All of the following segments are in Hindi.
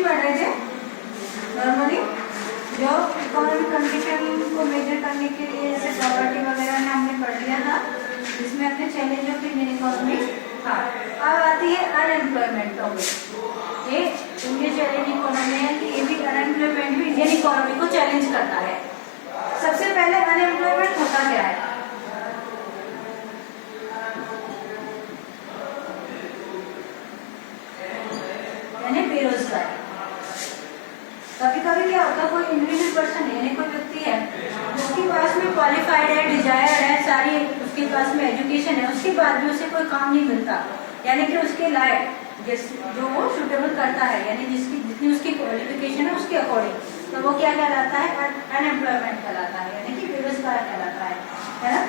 नहीं पढ़ रहे थे नॉर्मली, जो इकोनॉमिक कंडीशन को मेजर करने के लिए जैसे पॉवर्टी वगैरह में हमने पढ़ लिया था, जिसमें हमने चैलेंज ऑफ इंडियन इकोनॉमी था। अब आती है अनएम्प्लॉयमेंट टॉपिक। ये इंडियन चैलेंज इकोनॉमी है कि ये भी अनएम्प्लॉयमेंट भी इंडियन इकोनॉमी को चैलेंज करता है। सबसे पहले अनएम्प्लॉयमेंट होता क्या है? यानी बेरोजगारी। कभी कभी क्या होता है, कोई इंडिविजुअल पर्सन है, यानी कोई व्यक्ति है उसके पास में क्वालिफाइड है, डिजायर है, सारी उसके पास में एजुकेशन है, उसके बाद भी उसे कोई काम नहीं मिलता, यानी कि उसके लायक जो वो सुटेबल करता है, यानी जितनी उसकी क्वालिफिकेशन है उसके अकॉर्डिंग, तो वो क्या कहलाता है? अनएम्प्लॉयमेंट कहलाता है, यानी कि बेरोजगार कहलाता है ना।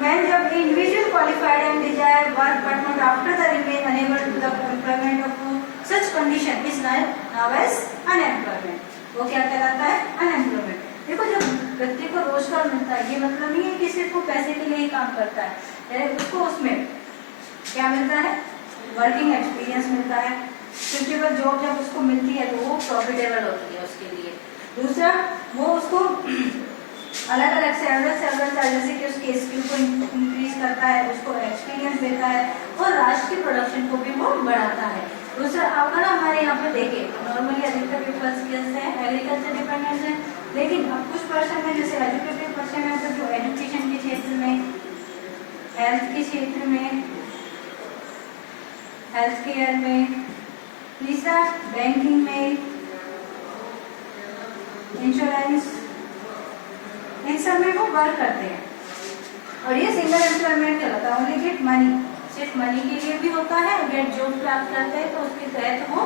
When जब individual qualified and desire work but not after the remain unable to the employment of such condition is now as unemployment। वो क्या कहलाता है? अनएम्प्लॉयमेंट। देखो, जब व्यक्ति को रोजगार मिलता है, ये मतलब नहीं है कि सिर्फ वो पैसे के लिए ही काम करता है, उसको उसमें क्या मिलता है? वर्किंग एक्सपीरियंस मिलता है। सुटेबल जॉब जब उसको मिलती है तो वो प्रॉफिटेबल होती है उसके लिए। दूसरा, वो उसको अलग अलग सेवरल जैसे कि उसके स्किल को इंक्रीज करता है, उसको एक्सपीरियंस देता है और राष्ट्र की प्रोडक्शन को भी वो बढ़ाता है। दूसरा, अगर हमारे यहाँ पे देखें, नॉर्मली अधिकतर पीपल्स कैसे हैं? एग्रीकल्चर डिपेंडेंट है, लेकिन अब कुछ पर्सन है जैसे एजुकेटेड पर्सन है, तो जो एजुकेशन के क्षेत्र में, हेल्थ के क्षेत्र में, हेल्थ केयर में, तीसरा बैंकिंग में, इंश्योरेंस, इन सब में वो वर्क करते हैं। और ये सिंगल एम्प्लॉयमेंट कहलाता है। ओनली गेट मनी, सिर्फ मनी के लिए भी होता है, गेट जॉब प्राप्त करते हैं, तो उसके तहत वो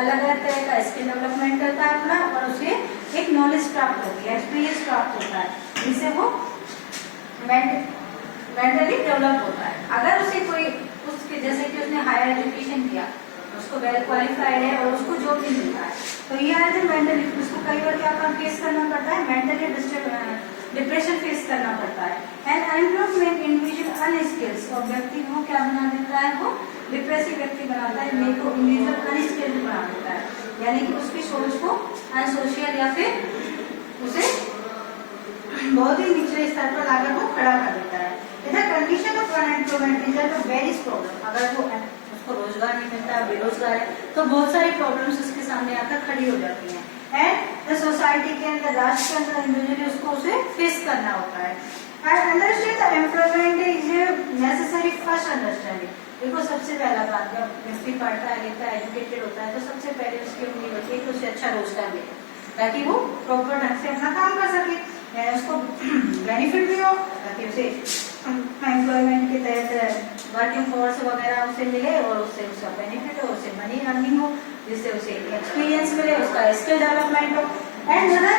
अलग अलग तरह का स्किल डेवलपमेंट करता है अपना, और उसे एक नॉलेज प्राप्त होती है, एक्सपीरियंस प्राप्त होता है, जिससे वो मेंटली डेवलप होता है। अगर उसे कोई उसके जैसे कि उसने हायर एजुकेशन किया, उसको वेल क्वालिफाइड है और उसको जॉब नहीं मिलता है, तो ये है मेंटली, उसको कई बार क्या काम फेस करना पड़ता है? मेंटली डिप्रेशन फेस करना पड़ता है। एंड अनएम्प्लॉयमेंट इंडिविजुअल अनस्किल्स, और व्यक्ति को क्या बना देता है? वो डिप्रेसिव व्यक्ति बनाता है, मेरे को इंडिविजुअल अनस्किल्ड बना देता है, यानी कि उसकी सोच को अनसोशियल या फिर उसे बहुत ही निचले स्तर पर लाकर वो खड़ा कर देता है। इधर condition of unemployment is the various problem. अगर वो उसको रोजगार नहीं मिलता, बेरोजगार है, तो बहुत सारी प्रॉब्लम्स उसके सामने आकर खड़ी हो जाती हैं। एंड द सोसाइटी के अंदर, राष्ट्र के अंदर इंडिविजुअली उसको उसे फेस करना होता है। And understand the employment is necessary first understanding. देखो, सबसे पहला बात, जब व्यक्ति पढ़ता है, लिखता है, एजुकेटेड होता है, तो सबसे पहले उसकी उम्मीद होती है कि उसे अच्छा रोजगार मिले, ताकि वो प्रॉपर ढंग से अपना काम कर सके, उसको बेनिफिट भी हो, ताकि उसे एम्प्लॉयमेंट के तहत वर्किंग फोर्स वगैरह उसे मिले और उससे उसका बेनिफिट हो, उससे मनी अर्निंग हो, जिससे उसे एक्सपीरियंस मिले, उसका स्किल डेवलपमेंट हो। एंड अदर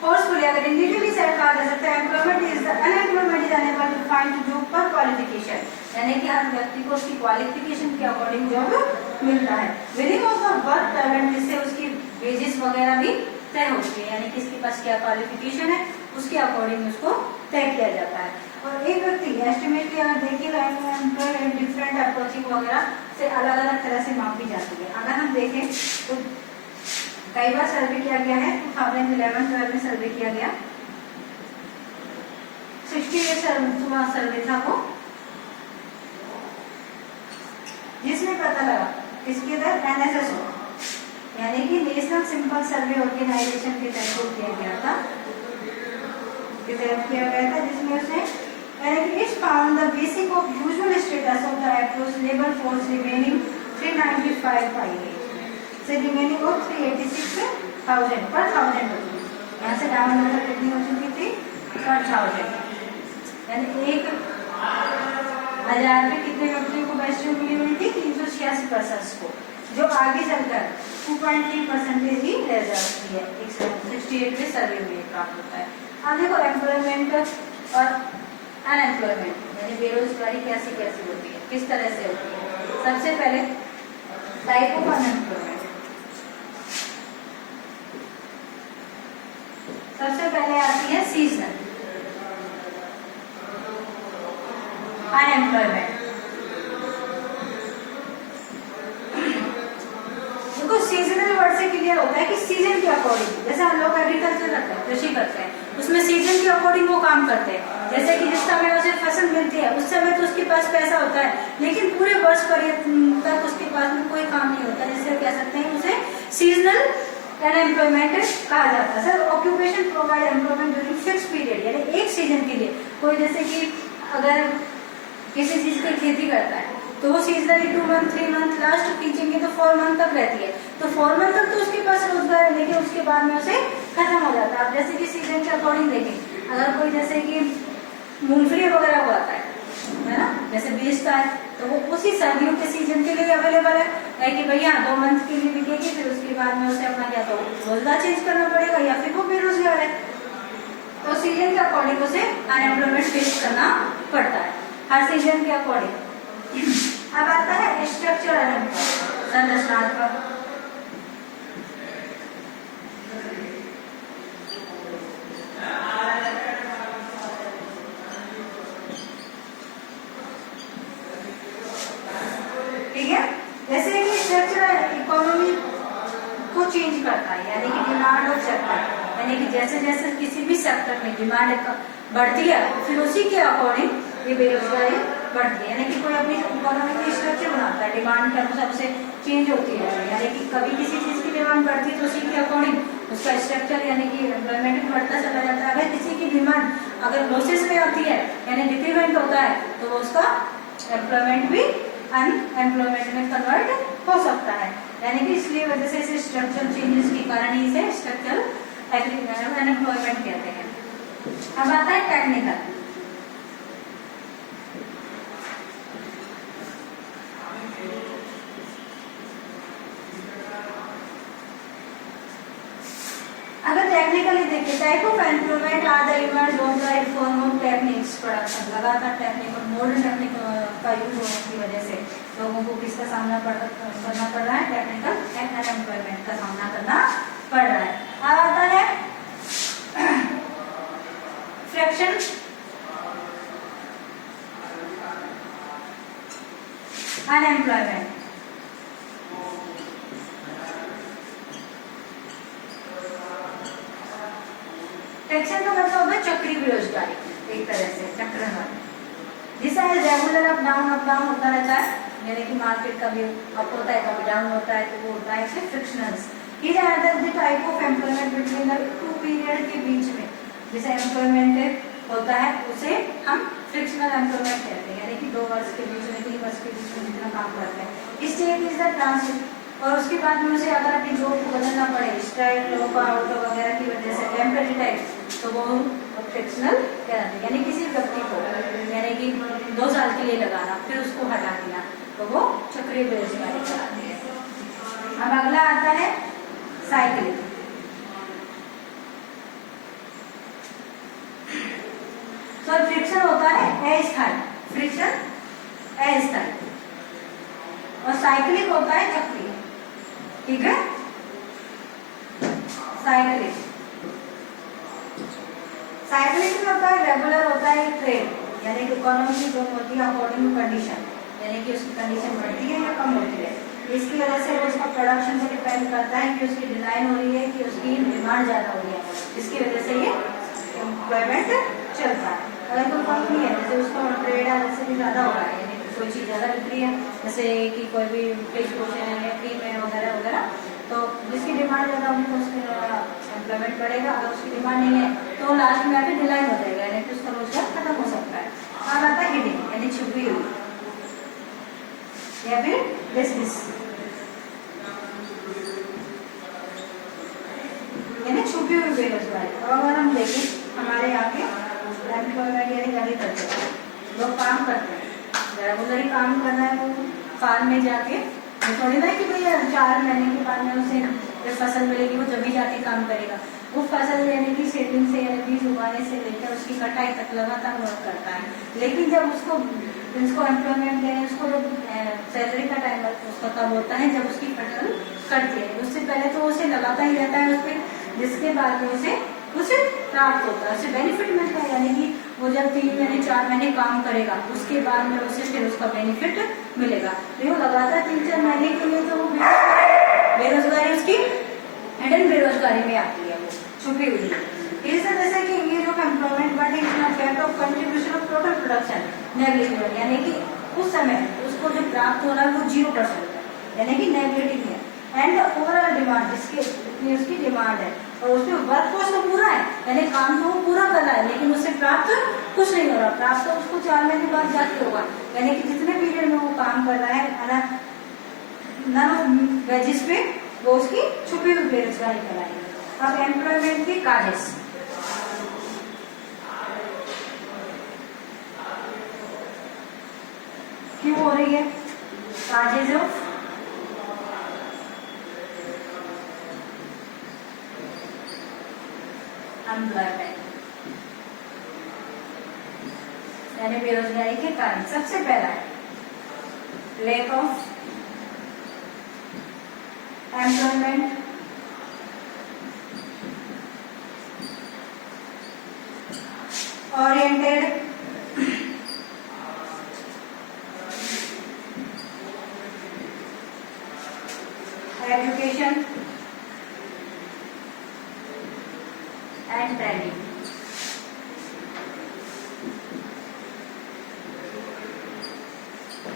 फोर्सफुली, अगर इंडिविजुअली सेट कहा जा सकता है, employment is the unemployment is unable to find job पर क्वालिफिकेशन, यानी कि हर व्यक्ति को उसकी क्वालिफिकेशन के अकॉर्डिंग जॉब मिलता है। विदिंग ऑफ द वर्क टैलेंट, जिससे उसकी वेजेस वगैरह भी तय होती है, यानी कि इसके पास क्या क्वालिफिकेशन है उसके अकॉर्डिंग उसको तय किया जाता है। और एक व्यक्ति एस्टिमेटली अगर देखिए डिफरेंट अप्रोचिंग वगैरह से अलग अलग तरह से मापी जाती है। अगर हम देखें तो कई बार सर्वे किया गया है, 2011-12 में सर्वे किया गया, 68 सर्वे था वो, जिसमें पता लगा किसके अंदर? NSSO, यानी कि नेशनल सिंपल सर्वे ऑर्गेनाइजेशन के तहत किया गया था, जिसमें उसे is found the basic of usual status of the approach labor force remaining 395 by age, से remaining of 386,000 per 1000 रुपीज। यहाँ से डाउन नंबर कितनी हो चुकी थी? पर 1000, यानी 1000 में कितने व्यक्तियों को वैल्यू मिली हुई थी? 386% को, जो आगे चलकर 2.3% ही रह जाती है, 68 में सर्वे में प्राप्त होता है। अब देखो, एम्प्लॉयमेंट और अनएम्प्लॉयमेंट यानी बेरोजगारी कैसी कैसी होती है, किस तरह से होती है। सबसे पहले टाइप ऑफ अनएम्प्लॉयमेंट, सबसे पहले आती है सीजनल अनएम्प्लॉयमेंट। देखो, सीजनल अकॉर्डिंग वो काम करते हैं। जैसे कि जिस समय उसे फसल मिलती है उस समय तो उसके पास पैसा होता है, लेकिन पूरे वर्ष तक उसके पास में कोई काम नहीं होता, जिससे कह सकते हैं उसे सीजनल अनएम्प्लॉयमेंट कहा जाता है। Sir occupation provide employment during fix period, यानी एक सीजन के लिए। कोई जैसे कि अगर किसी चीज की खेती करता है तो वो सीजनली 2 मंथ 3 मंथ, लास्ट खींचेंगे तो 4 मंथ तक रहती है, तो 4 मंथ तक तो उसके पास रोजगार है, लेकिन उसके बाद में उसे खत्म हो जाता है। आप जैसे कि सीजन के अकॉर्डिंग देखें, अगर कोई जैसे कि मूंगफली वगैरह उगाता है ना, जैसे बेचता है, तो वो उसी सर्दियों के सीजन के लिए अवेलेबल है कि भैया 2 मंथ के लिए बिकेगी, फिर उसके बाद में उसे अपना क्या तो रोजगार चेंज करना पड़ेगा या फिर वो बेरोजगार है, तो सीजन के अकॉर्डिंग उसे अनएम्प्लॉयमेंट फेस करना पड़ता है, हर सीजन के अकॉर्डिंग। अब आता है स्ट्रक्चर अनएम्प्लॉयमेंट, संरचनात्मक। ठीक है, जैसे कि स्ट्रक्चर इकोनॉमी को चेंज करता है, यानी कि डिमांड और सप्लाई, यानी कि जैसे जैसे किसी भी सेक्टर में डिमांड बढ़ती है फिर उसी के अकॉर्डिंग ये बेरोजगारी बढ़ती है, यानी कि कोई अपनी इकोनॉमी की स्ट्रक्चर बनाता है, डिमांड के अनुसार उसे चेंज होती है, यानी कि कभी किसी चीज की डिमांड बढ़ती है तो उसी के अकॉर्डिंग उसका स्ट्रक्चर यानी कि एम्प्लॉयमेंट भी बढ़ता चला जाता है। अगर किसी की डिमांड अगर लॉसेस में आती है यानी डिक्रीमेंट होता है तो उसका एम्प्लॉयमेंट भी अनएम्प्लॉयमेंट में कन्वर्ट हो सकता है, यानी कि इसलिए वजह से इसे स्ट्रक्चरल चेंजेस के कारण ही इसे स्ट्रक्चरल अनएम्प्लॉयमेंट कहते हैं। अब आता है टेक्निकल। अगर टेक्निकली देखिए, type of employment are the emerge of the reform of techniques production, लगातार टेक्निक और मॉडर्न टेक्निक का यूज होने की वजह से लोगों को किसका सामना करना पड़ रहा है, टेक्निकल अनएम्प्लॉयमेंट का सामना करना पड़ रहा है। अब आता है फ्रैक्शन अनएम्प्लॉयमेंट। फ्रैक्शन का मतलब होता है चक्री बेरोजगारी, एक तरह से चक्रवात, जिससे रेगुलर अप डाउन होता रहता है, यानी कि मार्केट कभी अप होता है कभी डाउन होता है, तो वो होता है इसे फ्रिक्शनल्स। ये the type of employment between the 2 period के बीच में जैसे एम्प्लॉयमेंट होता है उसे हम फ्रिक्शनल एम्प्लॉयमेंट कहते हैं, यानी कि 2 वर्ष के बीच में 3 वर्ष के बीच में जितना काम करते हैं। इस चीज इज द ट्रांसिट, और उसके बाद में उसे अगर अपनी जॉब को बदलना पड़े स्ट्राइक लॉकआउट वगैरह की वजह से टेम्परेरी टाइप, तो वो फ्रिक्शनल कहलाते हैं, यानी किसी व्यक्ति को यानी कि 2 साल के लिए लगाना फिर उसको हटा दिया तो वो चक्रीय बेरोजगारी कहलाती है। अब अगला आता है साइकिलिंग। तो फ्रिक्शन होता है अस्थायी, फ्रिक्शन अस्थायी, और साइक्लिक होता है चक्रीय। ठीक है, साइक्लिक में होता है रेगुलर होता है ट्रेड, यानी कि इकोनॉमी की ग्रोथ होती है अकॉर्डिंग टू कंडीशन, यानी कि उसकी कंडीशन बढ़ती है या कम होती है, इसकी वजह से उसका प्रोडक्शन पर डिपेंड करता है कि उसकी डिजाइन हो रही है कि उसकी डिमांड ज्यादा हो रही है, इसकी वजह से ये एम्प्लॉयमेंट चलता है। अगर कोई कंपनी है जैसे उसका ट्रेड है जैसे भी ज्यादा हो रहा है, यानी कोई चीज ज्यादा बिक रही है, जैसे कि कोई भी फेस लोशन है क्रीम है वगैरह वगैरह, तो जिसकी डिमांड ज्यादा होगी तो उसका एम्प्लॉयमेंट बढ़ेगा, अगर उसकी डिमांड नहीं है तो लास्ट में आके डिलाइन हो जाएगा, यानी कि उसका रोजगार खत्म हो सकता है। अब आता है हिडिंग, यानी छुपी हुई या फिर बिजनेस, यानी छुपी हुई बेरोजगारी। और अगर हम देखें हमारे यहाँ के एम्प्लॉयमेंट यानी एग्रीकल्चर, लोग काम करते हैं, रेगुलर ही काम करना है, वो फार्म में जाके थोड़ी ना कि भैया 4 महीने के बाद में उसे जब फसल मिलेगी वो जब भी जाके काम करेगा, वो फसल यानी कि सेटिंग से यानी बीज उगाने से लेकर उसकी कटाई तक लगातार वर्क करता है। लेकिन जब उसको एम्प्लॉयमेंट दें, उसको जब सैलरी का टाइम उसका कब होता है जब उसकी फसल कटती है, उससे पहले तो उसे लगाता ही रहता है उस पर, जिसके बाद में उसे प्राप्त होता है, उसे बेनिफिट मिलता है, यानी कि वो जब 3 यानी 4 महीने काम करेगा उसके बाद में उसे फिर उसका बेनिफिट मिलेगा। तो लगातार 3-4 महीने के लिए तो वो बेरोजगारी उसकी हिडन बेरोजगारी में आती है, वो छुपी हुई है। रीजन जैसे कि engage of employment but is not fact of contribution of total production negligible, यानी कि उस समय उसको जो प्राप्त हो रहा है वो 0% है, यानी कि नेगेटिव है। एंड ओवरऑल डिमांड जिसकी उसकी डिमांड है और उसमें वर्क फोर्स तो पूरा है, यानी काम तो वो पूरा कर रहा है, लेकिन उससे प्राप्त कुछ नहीं हो रहा। प्राप्त तो उसको 4 महीने बाद जाके होगा, यानी कि जितने पीरियड में वो काम कर रहा है वेजिस पे वो उसकी छुपी हुई बेरोजगारी कराएगी। अब एम्प्लॉयमेंट की काजेस, क्यों हो रही है काजेज ऑफ एम्प्लॉयमेंट, यानी बेरोजगारी के कारण सबसे पहला है lack of employment, oriented education and training.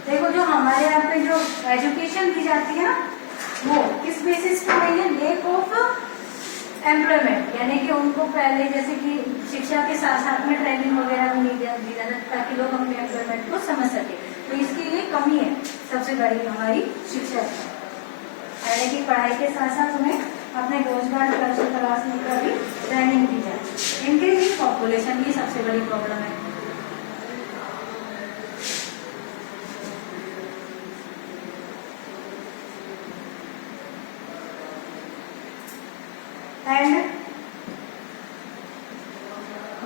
देखो जो हमारे यहाँ पे जो एजुकेशन दी जाती है ना वो किस बेसिस पे नहीं है, लेक ऑफ एम्प्लॉयमेंट, यानी कि उनको पहले जैसे कि शिक्षा के साथ साथ में ट्रेनिंग वगैरह भी नहीं दी जाती ताकि लोग अपने एम्प्लॉयमेंट को समझ सके, तो इसके लिए कमी है सबसे बड़ी हमारी शिक्षा की, यानी कि पढ़ाई के साथ साथ उन्हें अपने रोजगार तलाशने का भी ट्रेनिंग दी जाए। इंक्रीजिंग पॉपुलेशन की सबसे बड़ी प्रॉब्लम है। एंड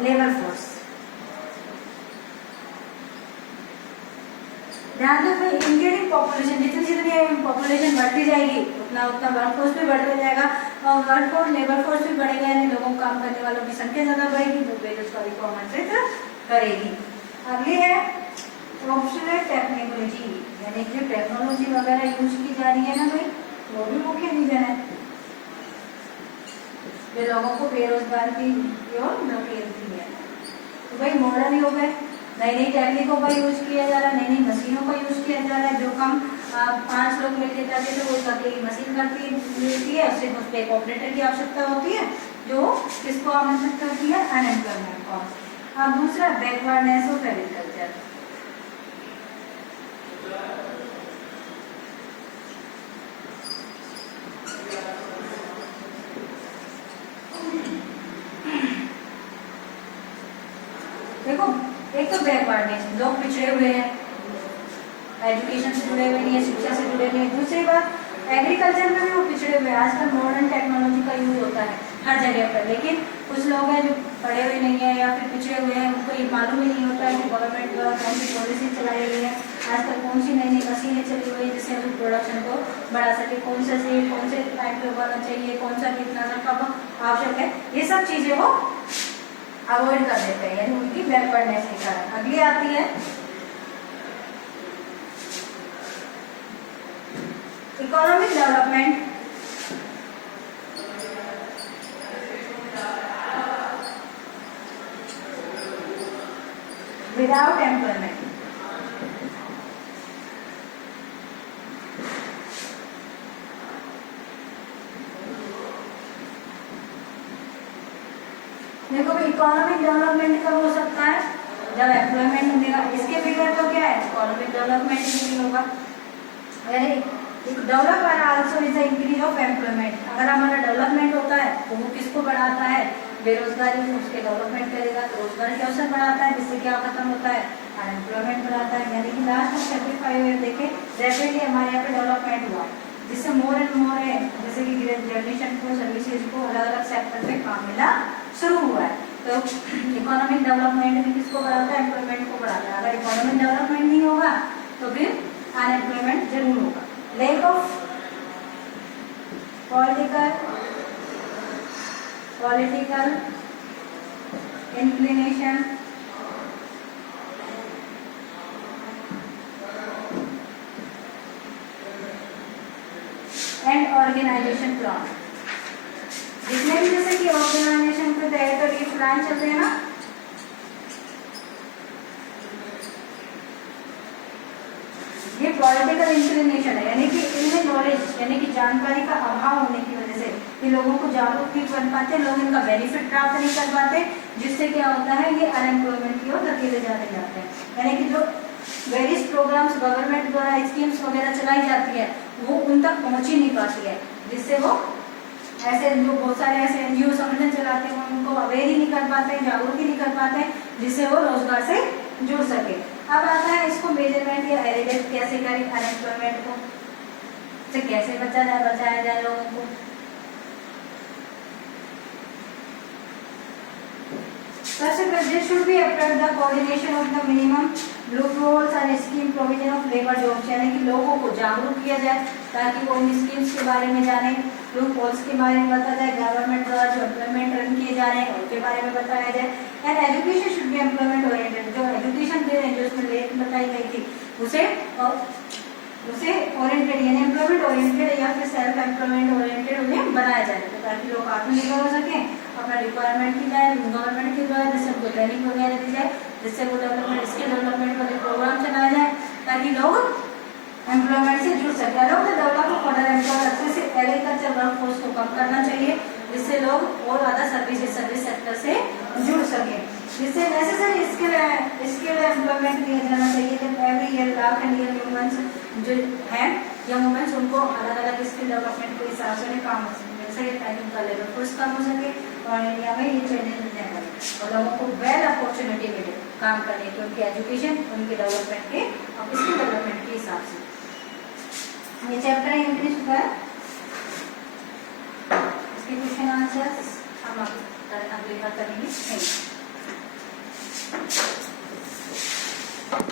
लेबर फोर्स, ध्यान दो भाई, इंक्रीजिंग पॉपुलेशन, जितनी जितनी पॉपुलेशन बढ़ती जाएगी उतना उतना वर्क फोर्स भी बढ़ता जाएगा और वर्क फोर्स लेबर फोर्स भी बढ़ेगा, यानी लोगों को काम करने वालों की संख्या ज्यादा बढ़ेगी, वो बेरोजगारी को आमंत्रित करेगी। अगली है ऑब्सोलेट टेक्नोलॉजी, यानी कि टेक्नोलॉजी वगैरह यूज की जा रही है ना भाई, वो भी मुख्य रीजन है जो लोगों को बेरोजगार की ओर धकेलती है। तो भाई मॉडर्न हो गए, नई नई टेक्निकों का यूज किया जा रहा है, नई नई मशीनों का यूज किया जा रहा है, जो काम 5 लोग मिलकर जाते थे वो अकेली मशीन करती है, सिर्फ उस पर एक ऑपरेटर की आवश्यकता होती है जो किसको आमंत्रित करती है, अनएम्प्लॉयमेंट को। अब दूसरा बैकवर्डनेस ऑफ एग्रीकल्चर, देखो एक तो बैकवर्डनेस, लोग पिछड़े हुए हैं, एजुकेशन से जुड़े हुए नहीं है, शिक्षा से जुड़े नहीं है। दूसरी बात एग्रीकल्चर में भी वो पिछड़े हुए हैं, आजकल मॉडर्न टेक्नोलॉजी का यूज होता है हर जगह पर, लेकिन कुछ लोग हैं जो पढ़े हुए नहीं है या फिर पिछड़े हुए हैं, उनको ये मालूम ही नहीं होता है कि गवर्नमेंट द्वारा कौन सी पॉलिसी चलाई गई है, आजकल कौन सी नई नई मशीनें चली हुई है जिससे हम प्रोडक्शन को बढ़ा सके, कौन सा सीड कौन से टाइम पे उगाना चाहिए, कौन सा कीटनाशक कब आवश्यक है, ये सब चीजें वो अवॉइड कर देते हैं, यानी उनकी बैकवर्डनेस के कारण। अगली आती है इकोनॉमिक डेवलपमेंट, विदाउट एम्प्लॉयमेंट। देखो भाई इकोनॉमिक डेवलपमेंट कब हो सकता है, जब एम्प्लॉयमेंट मिलेगा, इसके बगैर तो क्या है इकोनॉमिक डेवलपमेंट ही नहीं होगा। Development also is increase of employment, अगर हमारा डेवलपमेंट होता है तो वो किसको बढ़ाता है, बेरोजगारी, उसके डेवलपमेंट करेगा तो रोजगार के अवसर बढ़ाता है, जिससे क्या खत्म होता है, अनएम्प्लॉयमेंट बढ़ाता है। यानी कि लास्ट में 35 ईयर देखे रैपिडली हमारे यहाँ पे डेवलपमेंट हुआ, जिससे मोर एंड मोर है जैसे कि जनरेशन को सर्विसेज को अलग अलग सेक्टर में काम मिला शुरू हुआ है। तो इकोनॉमिक डेवलपमेंट भी किसको बढ़ाता है, एम्प्लॉयमेंट को बढ़ाता है। अगर इकोनॉमिक डेवलपमेंट नहीं होगा तो फिर अनएम्प्लॉयमेंट जरूर होगा। Lack of political inclination and organisation plan, जितने भी जैसे कि ऑर्गेनाइजेशन के तहत और ये प्लान चल रहे हैं ना, ये पॉलिटिकल इंक्लिनेशन है, यानी कि इनमें नॉलेज यानी कि जानकारी का अभाव होने की वजह से ये लोगों को जागरूक नहीं बन पाते, लोग इनका बेनिफिट प्राप्त नहीं कर पाते, जिससे क्या होता है ये अनएम्प्लॉयमेंट की ओर धकेले जाते हैं। यानी कि जो वेरियस प्रोग्राम्स गवर्नमेंट द्वारा स्कीम्स वगैरह चलाई जाती है वो उन तक पहुंच ही नहीं पाती है, जिससे वो ऐसे जो बहुत सारे ऐसे एनजीओ संगठन चलाते हैं उनको अवेयर ही नहीं कर पाते हैं, जागरूक ही नहीं कर पाते हैं, जिससे वो रोजगार से जुड़ सके। अब आता है इसको मेजरमेंट या एलिवेट कैसे करें, अनएम्प्लॉयमेंट को से कैसे बचाया जाए लोगों को। सबसे पहले should be applied the coordination of the minimum loop holes and scheme provision of labour jobs, यानी कि लोगों को जागरूक किया जाए ताकि वो इन स्कीम्स के बारे में जाने, लूप होल्स के बारे में बताया जाए, गवर्नमेंट द्वारा जो एम्प्लॉयमेंट रन किए जा रहे हैं उनके बारे में बताया जाए। And education should be employment oriented, जो एजुकेशन दे रहे हैं जो उसमें लेट बताई गई थी उसे ओरिएंटेड यानी एम्प्लॉयमेंट ओरिएंटेड या फिर सेल्फ एम्प्लॉयमेंट ओरिएंटेड उन्हें बनाया जाए ताकि लोग आत्मनिर्भर हो सके, अपना रिक्वायरमेंट की जाए गवर्नमेंट के द्वारा, जिससे उनको ट्रेनिंग वगैरह दी जाए, जिससे वो डेवलपमेंट स्किल डेवलपमेंट वाले प्रोग्राम चलाए जाए ताकि लोग एम्प्लॉयमेंट से जुड़ सके। Allow the development for employ से एग्रीकल्चर वर्कफोर्स को कम करना चाहिए, जिससे लोग और ज़्यादा सर्विस सेक्टर से जुड़ सके, जिससे नेसेसरी स्किल एम्प्लॉयमेंट दिया जाना चाहिए। जब every year lakh and year womens जो हैं यंग वुमेन्स उनको अलग अलग स्किल डेवलपमेंट के हिसाब से काम मिल सके ताकि उनका लेबर फोर्स कम हो सके और इंडिया में ये चैलेंज न करें और लोगों को वेल अपॉर्चुनिटी मिले काम करने की, उनकी एजुकेशन उनके डेवलपमेंट के और स्किल डेवलपमेंट के हिसाब से। ये चैप्टर है इंग्लिश का, इसके क्वेश्चन आंसर्स हम अगली बार करेंगे।